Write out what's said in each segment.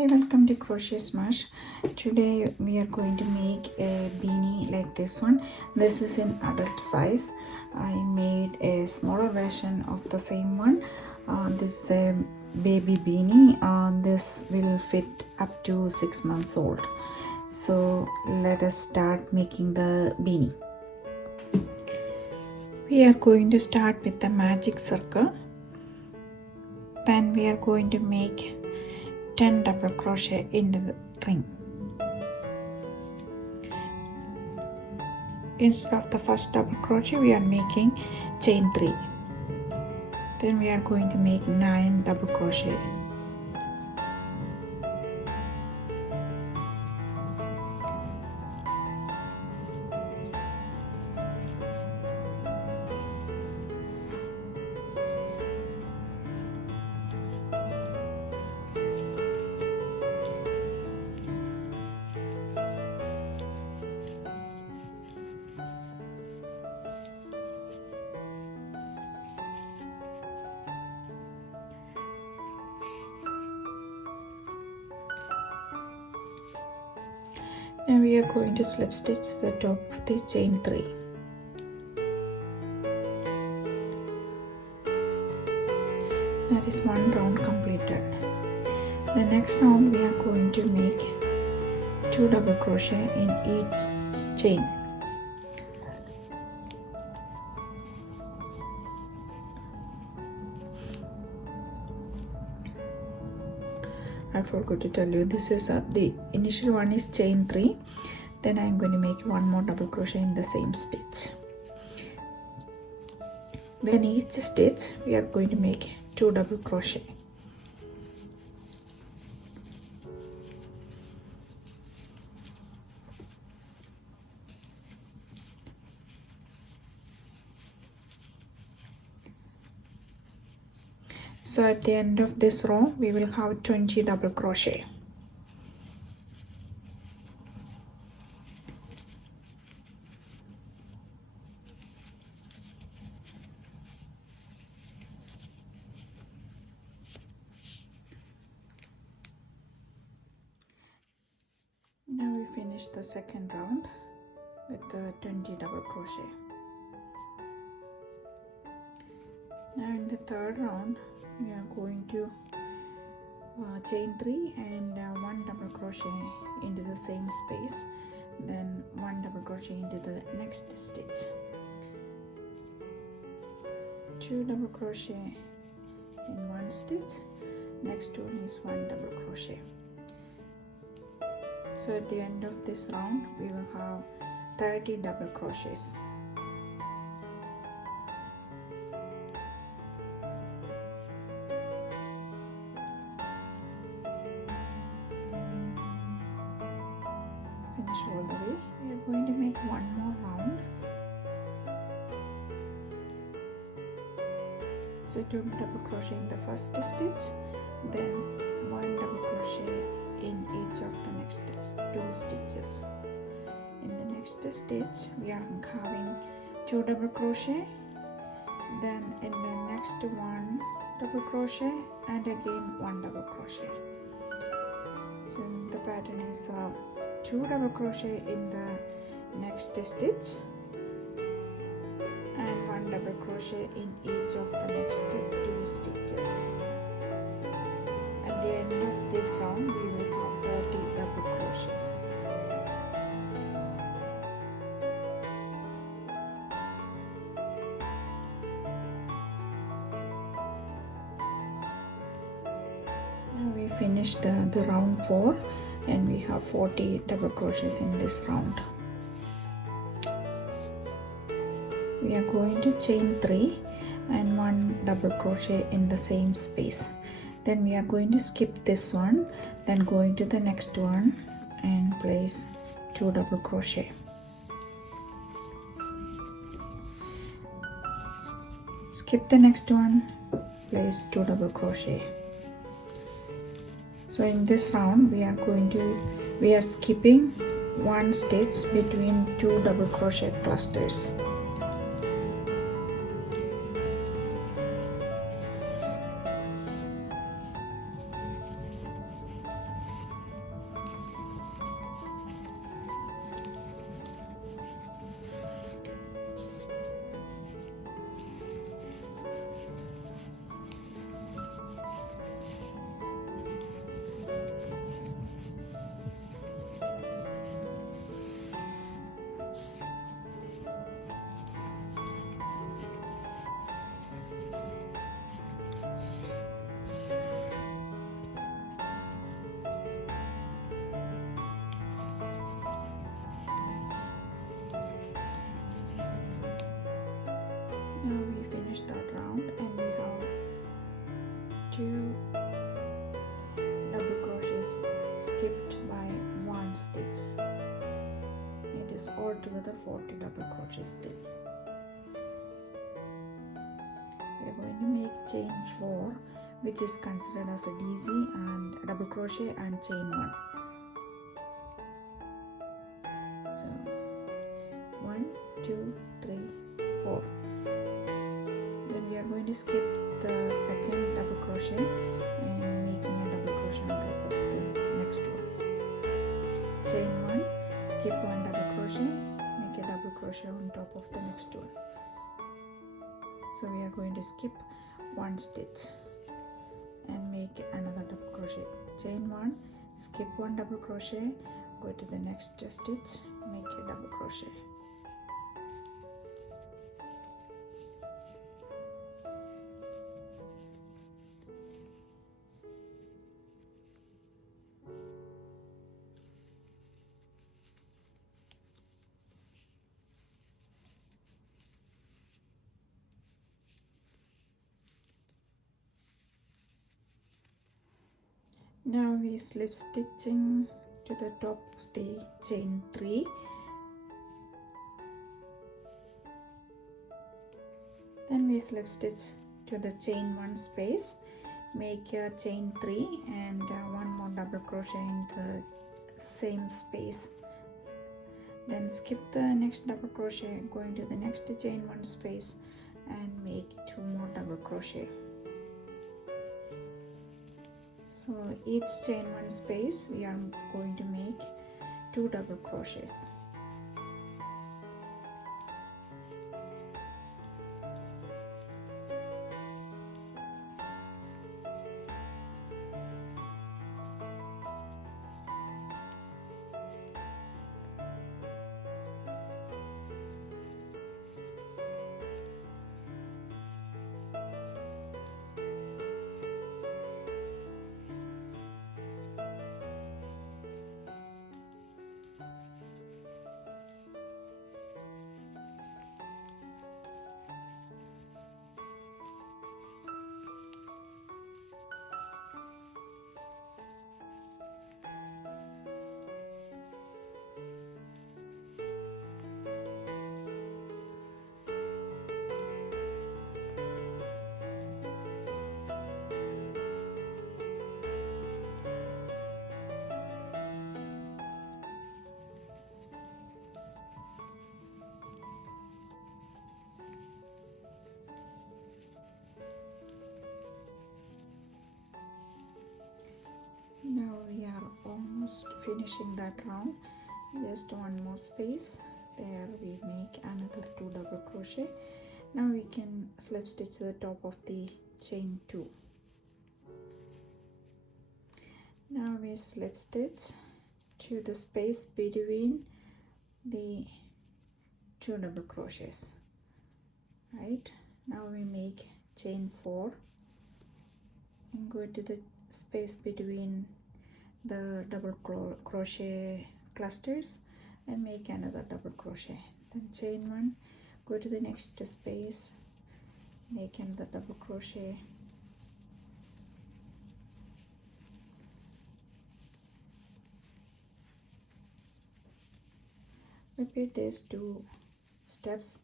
Hi, welcome to Crochet Smash. Today we are going to make a beanie like this one. This is in adult size. I made a smaller version of the same one. This is a baby beanie. This will fit up to 6 months old. So let us start making the beanie. We are going to start with the magic circle. Then we are going to make 10 double crochet into the ring. Instead of the first double crochet, we are making chain 3. Then we are going to make 9 double crochet. Now we are going to slip stitch the top of the chain 3. That is one round completed. The next round we are going to make 2 double crochet in each chain. I forgot to tell you, this is the initial one is chain 3. Then I am going to make one more double crochet in the same stitch. Then each stitch we are going to make 2 double crochet. So at the end of this row we will have 20 double crochet. Now we finish the second round with the 20 double crochet. Now in the third round we are going to chain 3 and 1 double crochet into the same space, then 1 double crochet into the next stitch, 2 double crochet in one stitch, next one is 1 double crochet. So at the end of this round we will have 30 double crochets. Finish all the way. We are going to make one more round. So 2 double crochet in the first stitch, then 1 double crochet in each of the next 2 stitches. In the next stitch we are having 2 double crochet, then in the next 1 double crochet and again 1 double crochet. So the pattern is 2 double crochet in the next stitch and 1 double crochet in each of the next 2 stitches. At the end of this round we will have 40 double crochets. Now we finished the round 4 and we have 40 double crochets in this round. We are going to chain 3 and 1 double crochet in the same space. Then we are going to skip this one, then going to the next one and place 2 double crochet. Skip the next one, place 2 double crochet. So in this round we are skipping 1 stitch between 2 double crochet clusters. altogether 40 double crochet still. We are going to make chain 4, which is considered as a DC, and double crochet and chain 1. So 1, 2, 3, 4. Then we are going to skip the second double crochet and making a double crochet on top of the next one. Chain 1, skip 1 double crochet, make a double crochet on top of the next one. So we are going to skip 1 stitch and make another double crochet. Chain 1, skip 1 double crochet, go to the next stitch, make a double crochet. Now we slip stitching to the top of the chain 3. Then we slip stitch to the chain 1 space, make a chain 3 and 1 more double crochet in the same space. Then skip the next double crochet, going to the next chain 1 space and make 2 more double crochet. So each chain 1 space we are going to make 2 double crochets. Now we are almost finishing that round. Just 1 more space. There we make another 2 double crochet. Now we can slip stitch the top of the chain 2. Now we slip stitch to the space between the 2 double crochets. Right, now we make chain 4 and go to the space between the double crochet clusters and make another double crochet. Then chain 1, go to the next space, make another double crochet. Repeat these 2 steps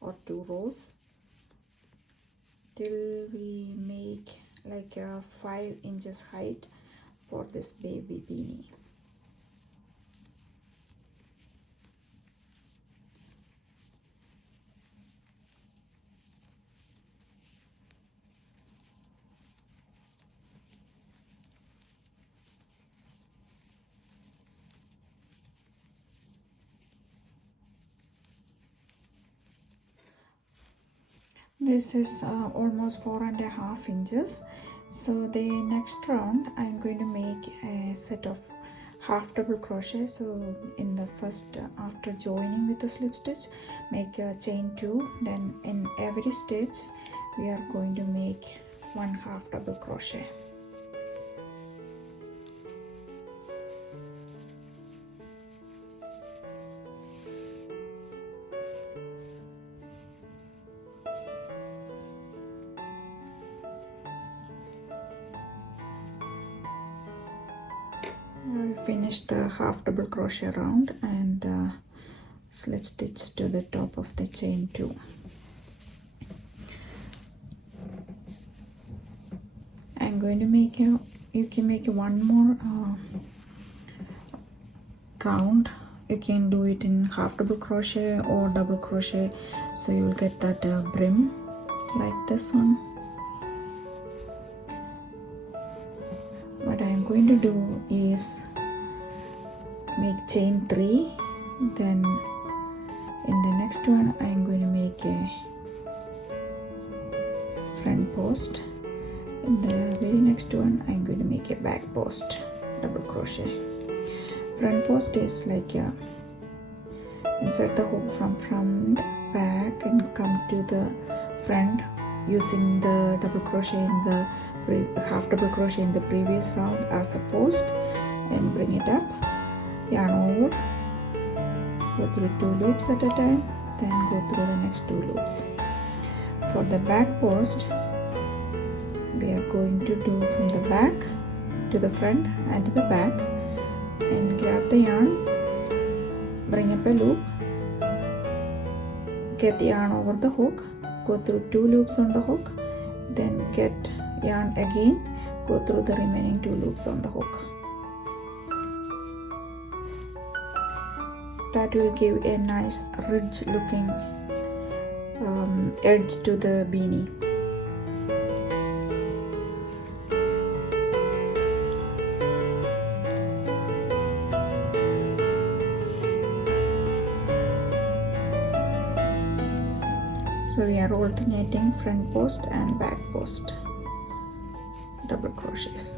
or 2 rows till we make like a 5 inches height for this baby beanie. This is almost 4.5 inches. So the next round I'm going to make a set of half double crochet. So in the first, after joining with the slip stitch, make a chain 2. Then in every stitch we are going to make 1 half double crochet. Now we finished the half double crochet round and slip stitch to the top of the chain 2. I'm going to make you can make one more round. You can do it in half double crochet or double crochet, so you will get that brim like this one. What I am going to do is make chain 3, then in the next one I am going to make a front post. In the very next one I am going to make a back post double crochet. Front post is like insert the hook from front back and come to the front using the double crochet in the half double crochet in the previous round as a post, and bring it up, yarn over, go through 2 loops at a time, then go through the next 2 loops. For the back post, we are going to do from the back to the front and to the back, and grab the yarn, bring up a loop, get yarn over the hook, go through 2 loops on the hook, then get yarn again, go through the remaining 2 loops on the hook. That will give a nice ridge looking edge to the beanie. So we are alternating front post and back post double crochets.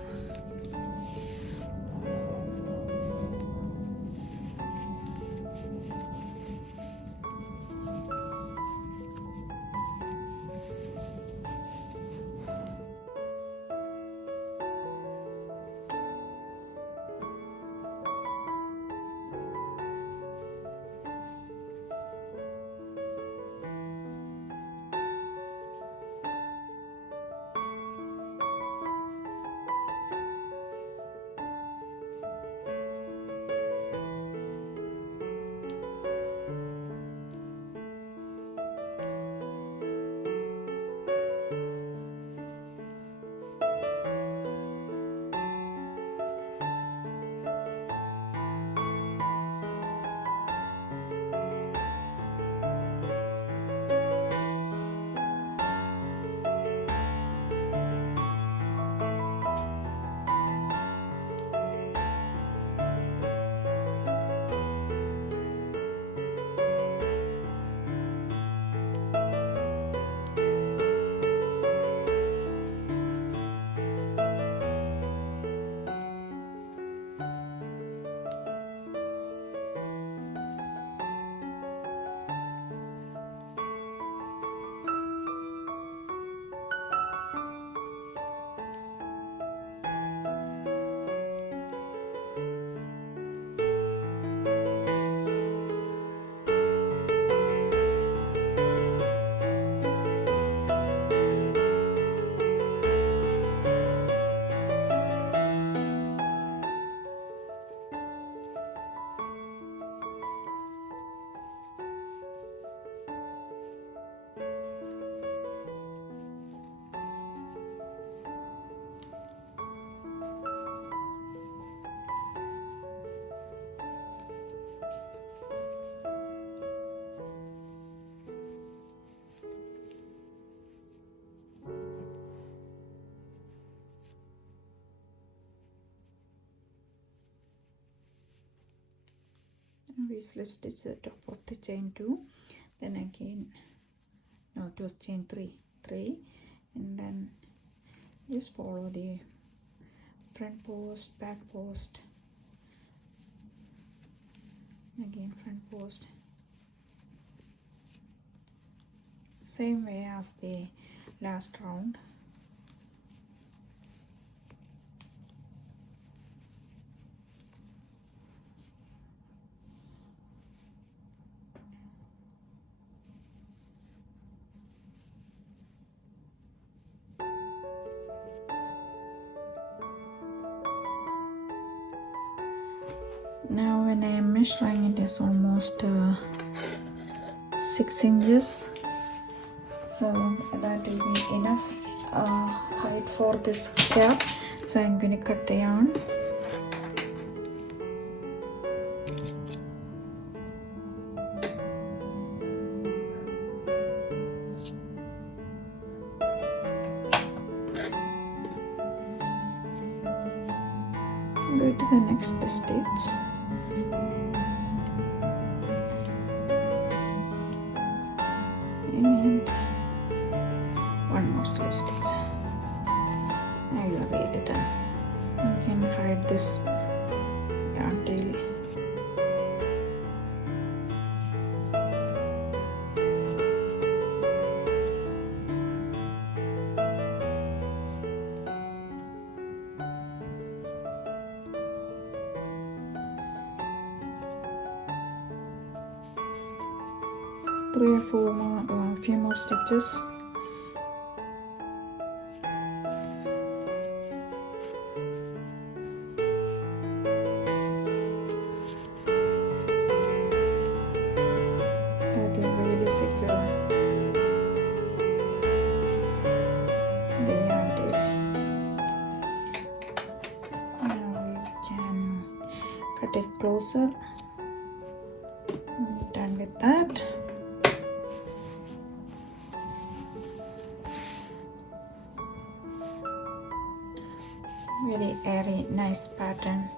We slip stitch the top of the chain 2, then again it was chain 3, and then just follow the front post, back post, again front post, same way as the last round. Now when I am measuring, it is almost 6 inches, so that will be enough height for this cap. So I'm going to cut the yarn. Go to the next stitch. And one more slip stitch. Now you are really done. You can hide this yarn tail. Three or four more, few more stitches. That will really secure the yarn tail. Now we can cut it closer. Done with that. Very airy, nice pattern.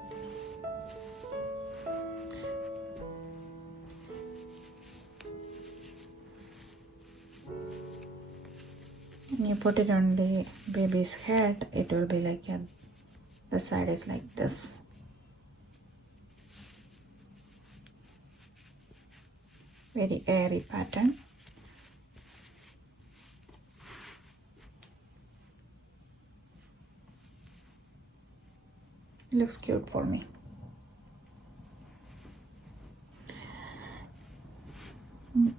When you put it on the baby's head, it will be like the side is like this. Very airy pattern. Looks cute for me.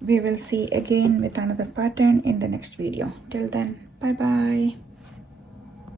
We will see again with another pattern in the next video. Till then, bye bye.